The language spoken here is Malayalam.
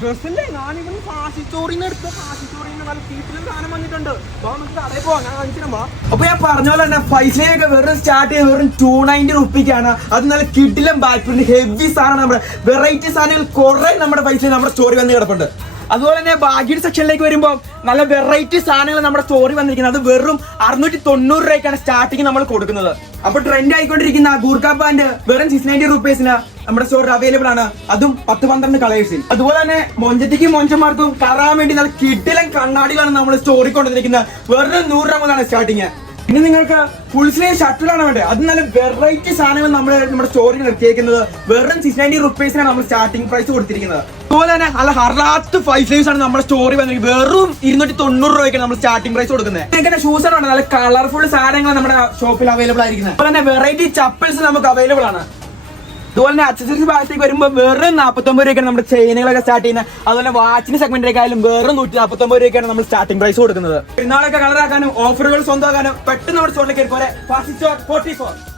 ഡ്രസ്സല്ലേ ഞാനിവന് ഫാസിസ്റ്റോറിന്ന് എടുത്ത ഫാസിസ്റ്റോറിന്ന് നല്ല സീറ്റിലും സാധനം വന്നിട്ടുണ്ട്. കടയിൽ പോവാ, ഞാൻ കാണിച്ചിരുമ്പോ. അപ്പൊ ഞാൻ പറഞ്ഞ പോലെ തന്നെ ഫൈസിലേക്ക് വെറും സ്റ്റാർട്ട് ചെയ്ത് വെറും 290 റുപ്പിക്കാണ്. അത് നല്ല കിഡിലും ബാക്ക്പ്രിന്റ് ഹെവി സാധനം. നമ്മുടെ വെറൈറ്റി സാധനങ്ങൾ കുറെ നമ്മുടെ ഫൈസിൽ നമ്മുടെ സ്റ്റോറി വന്ന് കിടപ്പുണ്ട്. അതുപോലെ തന്നെ ബാഗിയുടെ സെക്ഷനിലേക്ക് വരുമ്പോൾ നല്ല വെറൈറ്റി സാധനങ്ങൾ നമ്മുടെ സ്റ്റോറി വന്നിരിക്കുന്നത്. അത് വെറും 690 രൂപയ്ക്കാണ് സ്റ്റാർട്ടിങ് നമ്മൾ കൊടുക്കുന്നത്. അപ്പൊ ട്രെൻഡ് ആയിക്കൊണ്ടിരിക്കുന്ന ഗൂർഖ പാന്റ് വെറും 690 റുപ്പീസിന് നമ്മുടെ സ്റ്റോറിൽ അവൈലബിൾ ആണ്. അതും 10-12 കളേഴ്സിൽ. അതുപോലെ തന്നെ മൊഞ്ചത്തിക്കും മൊഞ്ചന്മാർക്കും കറാൻ വേണ്ടി നല്ല കിഡിലും കണ്ണാടികളാണ് നമ്മൾ സ്റ്റോറി കൊണ്ടുവന്നിരിക്കുന്നത്. വെറും 100 രൂപ മുതലാണ് സ്റ്റാർട്ടിങ്. പിന്നെ നിങ്ങൾക്ക് ഫുൾ സ്ലീവ് ഷർട്ടുകളാണ് വേണ്ടത്. അത് നല്ല വെറൈറ്റി സാധനങ്ങൾ നമ്മുടെ സ്റ്റോറിൽ നിർത്തിയേക്കുന്നത്. വെറും 690 റുപ്പീസിനാണ് നമ്മൾ സ്റ്റാർട്ടിംഗ് പ്രൈസ് കൊടുത്തിരിക്കുന്നത്. അതുപോലെ തന്നെ നല്ല ഹറാത്ത് 5 സ്ലീവ്സ് ആണ് നമ്മുടെ സ്റ്റോറി വന്നിരിക്കുന്നത്. വെറും 290 രൂപയ്ക്കാണ് നമ്മൾ സ്റ്റാർട്ടിംഗ് പ്രൈസ് കൊടുക്കുന്നത്. നിങ്ങൾക്ക് ഷൂസ് ആണ് നല്ല കളർഫുൾ സാധനങ്ങൾ നമ്മുടെ ഷോപ്പിൽ അവൈലബിൾ ആയിരിക്കുന്നത്. അതുപോലെ തന്നെ വെറൈറ്റി ചപ്പൽസ് നമുക്ക് അവൈലബിൾ ആണ്. അതുപോലെ തന്നെ അക്സസറീസ് ഭാഗത്തേക്ക് വരുമ്പോൾ വെറും 49 രൂപയ്ക്കാണ് നമ്മുടെ ചെയിനുകളൊക്കെ സ്റ്റാർട്ട് ചെയ്യുന്നത്. അതുപോലെ വാച്ചിന് സെഗ്മെന്റിലേക്കായാലും വെറും 149 രൂപയ്ക്കാണ് നമ്മൾ സ്റ്റാർട്ടിംഗ് പ്രൈസ് കൊടുക്കുന്നത്. പെരുന്നാളൊക്കെ കളറാക്കാനും ഓഫറുകൾ സ്വന്തമാക്കാനും പെട്ടെന്ന് നമ്മുടെ സ്റ്റോറിലേക്ക് പോലെ ഫാസ്റ്റ് സ്റ്റോർ 44.